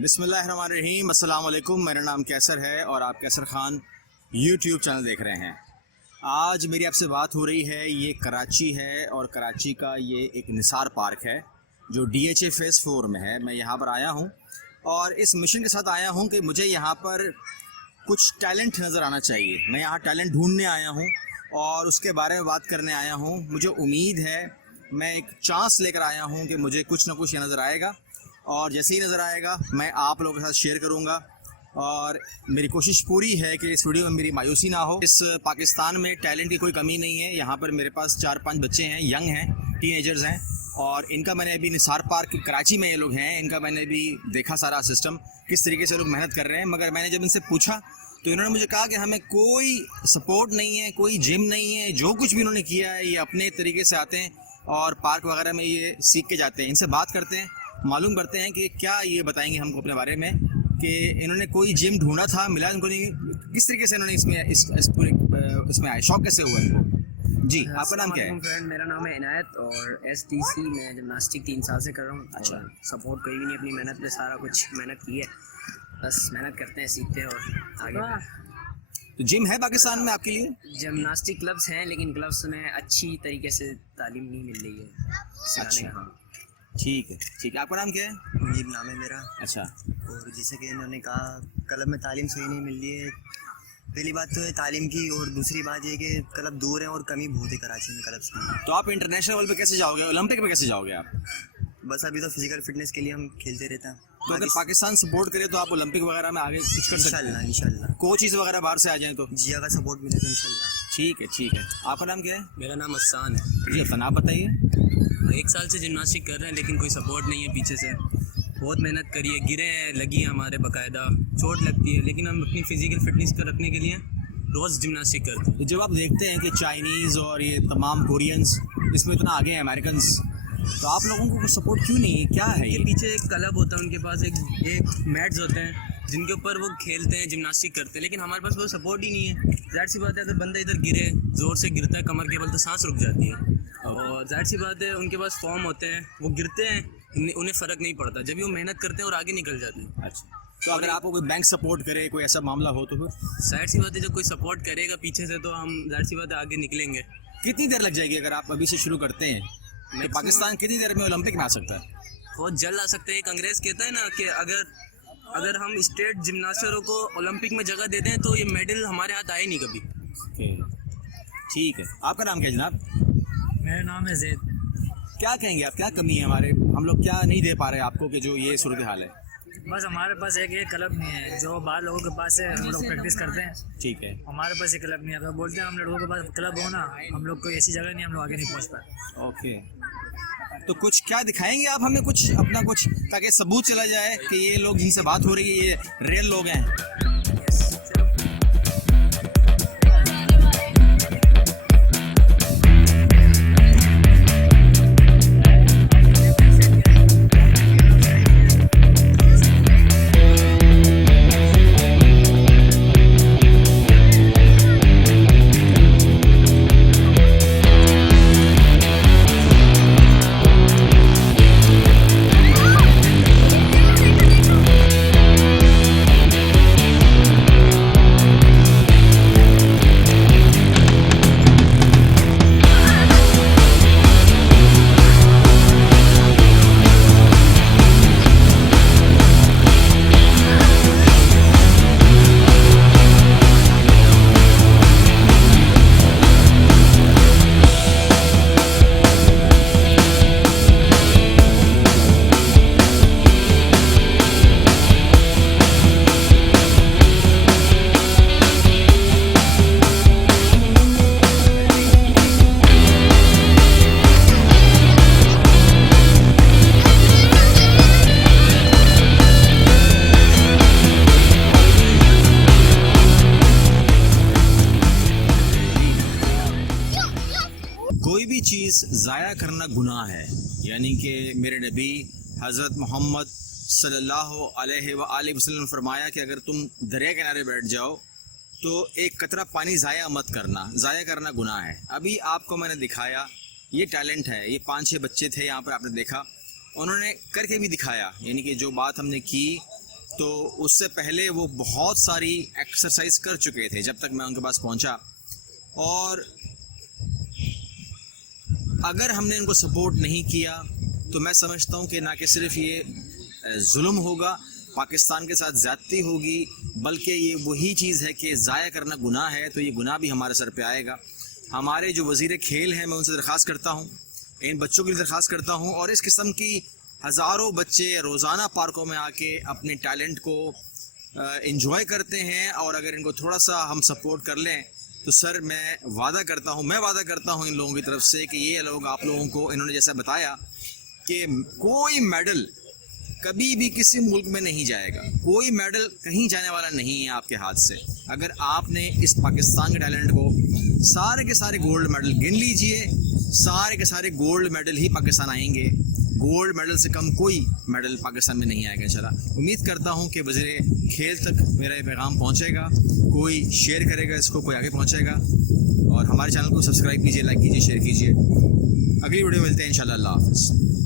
बिस्मिल्लाहिर्रहमानिर्रहीम, अस्सलाम वालेकुम। मेरा नाम कैसर है और आप कैसर ख़ान यूट्यूब चैनल देख रहे हैं। आज मेरी आपसे बात हो रही है, ये कराची है और कराची का ये एक निसार पार्क है जो DHA फ़ेज़ 4 में है। मैं यहाँ पर आया हूँ और इस मिशन के साथ आया हूँ कि मुझे यहाँ पर कुछ टैलेंट नज़र आना चाहिए। मैं यहाँ टैलेंट ढूंढने आया हूँ और उसके बारे में बात करने आया हूँ। मुझे उम्मीद है, मैं एक चांस लेकर आया हूँ कि मुझे कुछ ना कुछ यहाँ नज़र आएगा और जैसे ही नज़र आएगा मैं आप लोगों के साथ शेयर करूँगा। और मेरी कोशिश पूरी है कि इस वीडियो में मेरी मायूसी ना हो। इस पाकिस्तान में टैलेंट की कोई कमी नहीं है। यहाँ पर मेरे पास 4-5 बच्चे हैं, यंग हैं, टीनेजर्स हैं और इनका मैंने अभी निसार पार्क कराची में ये लोग हैं, इनका मैंने भी देखा सारा सिस्टम, किस तरीके से लोग मेहनत कर रहे हैं। मगर मैंने जब इनसे पूछा तो इन्होंने मुझे कहा कि हमें कोई सपोर्ट नहीं है, कोई जिम नहीं है, जो कुछ भी इन्होंने किया है ये अपने तरीके से आते हैं और पार्क वगैरह में ये सीख के जाते हैं। इनसे बात करते हैं, मालूम करते हैं कि क्या ये बताएंगे हमको अपने बारे में कि इन्होंने कोई जिम ढूंढा था, मिला इनको नहीं, किस तरीके से इन्होंने इसमें आए, शौक कैसे हुआ है। जी, आपका नाम क्या है? फ्रेंड, मेरा नाम है इनायत और STC में जिमनास्टिक 3 साल से कर रहा हूँ। अच्छा, सपोर्ट कोई भी नहीं, अपनी मेहनत पे सारा कुछ मेहनत की है, बस मेहनत करते हैं, सीखते हैं और आगे। तो जिम है पाकिस्तान में आपके लिए? जिमनास्टिक क्लब्स हैं लेकिन क्लब्स में अच्छी तरीके से तालीम नहीं मिल रही है सिखाने का। हाँ, ठीक है, ठीक है। आपका नाम क्या है? मुनीब नाम है मेरा। अच्छा, और जैसे कि इन्होंने कहा, क्लब में तालीम सही नहीं मिल रही है। पहली बात तो है तालीम की, और दूसरी बात ये कि क्लब दूर है और कमी बहुत है कराची में क्लब्स की। तो आप इंटरनेशनल लेवल पे कैसे जाओगे, ओलंपिक में कैसे जाओगे आप? बस अभी तो फिजिकल फिटनेस के लिए हम खेलते रहते हैं। तो अगर पाकिस्तान सपोर्ट करे तो आप ओलंपिक वगैरह में आगे कुछ कर सकते हैं इंशाल्लाह। कोचेस वगैरह बाहर से आ जाएं तो। जी, अगर सपोर्ट मिले तो इंशाल्लाह। ठीक है, ठीक है। आपका नाम क्या है? मेरा नाम असान है। जी, अपना आप बताइए। 1 साल से जिमनास्टिक कर रहे हैं लेकिन कोई सपोर्ट नहीं है पीछे से। बहुत मेहनत करी है, गिरे हैं, लगी है हमारे बाकायदा, चोट लगती है, लेकिन हम अपनी फिजिकल फिटनेस को रखने के लिए रोज़ जिमनास्टिक करते हैं। तो जब आप देखते हैं कि चाइनीज़ और ये तमाम कोरियंस इसमें इतना आगे हैं, अमेरिकन्स, तो आप लोगों को सपोर्ट क्यों नहीं है? क्या है ये? उनके पीछे एक क्लब होता है, उनके पास एक मैट्स होते हैं जिनके ऊपर वो खेलते हैं, जिमनास्टिक करते हैं, लेकिन हमारे पास वो सपोर्ट ही नहीं है। जाहिर सी बात है, अगर बंदा इधर गिरे, ज़ोर से गिरता है कमर के बल, तो सांस रुक जाती है। और जाहिर सी बात है, उनके पास फॉर्म होते हैं, वो गिरते हैं, उन्हें फ़र्क नहीं पड़ता, जब भी वो मेहनत करते हैं और आगे निकल जाते हैं। अच्छा, तो अगर आपको कोई बैंक सपोर्ट करे, कोई ऐसा मामला हो तो फिर? जाहिर सी बात है, जब कोई सपोर्ट करेगा पीछे से तो हम जाहिर सी बात है आगे निकलेंगे। कितनी देर लग जाएगी अगर आप अभी से शुरू करते हैं? कि पाकिस्तान कितनी देर में ओलंपिक में आ सकता है? बहुत जल्द आ सकते हैं। एक अंग्रेज़ कहता है ना कि अगर हम स्टेट जिमनास्टरों को ओलंपिक में जगह देते हैं तो ये मेडल हमारे हाथ आए नहीं कभी। ठीक है। आपका नाम क्या है जनाब? मेरा नाम है जैद। क्या कहेंगे आप, क्या कमी है हमारे, हम लोग क्या नहीं दे पा रहे आपको कि जो ये सूरत हाल है? बस हमारे पास एक क्लब नहीं है, जो बाहर लोगों के पास है हम लोग प्रैक्टिस करते हैं। ठीक है, हमारे पास एक क्लब नहीं है, तो बोलते हैं हम लोगों के पास क्लब हो ना, हम लोग कोई ऐसी जगह नहीं, हम लोग आगे नहीं पहुंच पाए। ओके। तो कुछ क्या दिखाएंगे आप हमें, कुछ अपना कुछ, ताकि सबूत चला जाए कि ये लोग जिनसे बात हो रही है ये रियल लोग हैं। कोई भी चीज़ ज़ाया करना गुनाह है, यानी कि मेरे नबी हज़रत मोहम्मद सल्लल्लाहु अलैहि वसल्लम ने फरमाया कि अगर तुम दरिया किनारे बैठ जाओ तो एक कतरा पानी ज़ाया मत करना, ज़ाया करना गुनाह है। अभी आपको मैंने दिखाया, ये टैलेंट है, ये 5-6 बच्चे थे यहाँ पर, आपने देखा, उन्होंने करके भी दिखाया, यानी कि जो बात हमने की तो उससे पहले वो बहुत सारी एक्सरसाइज कर चुके थे जब तक मैं उनके पास पहुंचा। और अगर हमने इनको सपोर्ट नहीं किया तो मैं समझता हूं कि ना कि सिर्फ ये जुल्म होगा, पाकिस्तान के साथ ज़्यादती होगी, बल्कि ये वही चीज़ है कि ज़ाया करना गुनाह है, तो ये गुनाह भी हमारे सर पे आएगा। हमारे जो वज़ीर खेल हैं, मैं उनसे दरख्वास्त करता हूँ, इन बच्चों की दरख्वास्त करता हूँ, और इस किस्म की हज़ारों बच्चे रोज़ाना पार्कों में आके अपने टैलेंट को इंजॉय करते हैं, और अगर इनको थोड़ा सा हम सपोर्ट कर लें तो सर मैं वादा करता हूँ इन लोगों की तरफ से कि ये लोग आप लोगों को, इन्होंने जैसा बताया कि कोई मेडल कभी भी किसी मुल्क में नहीं जाएगा, कोई मेडल कहीं जाने वाला नहीं है आपके हाथ से। अगर आपने इस पाकिस्तान के टैलेंट को, सारे के सारे गोल्ड मेडल गिन लीजिए, सारे के सारे गोल्ड मेडल ही पाकिस्तान आएंगे, गोल्ड मेडल से कम कोई मेडल पाकिस्तान में नहीं आएगा इंशाल्लाह। उम्मीद करता हूँ कि वज़ीर खेल तक मेरा ये पैगाम पहुँचेगा, कोई शेयर करेगा इसको, कोई आगे पहुँचेगा। और हमारे चैनल को सब्सक्राइब कीजिए, लाइक कीजिए, शेयर कीजिए। अगली वीडियो मिलते हैं इंशाल्लाह। अल्लाह हाफ़िज़।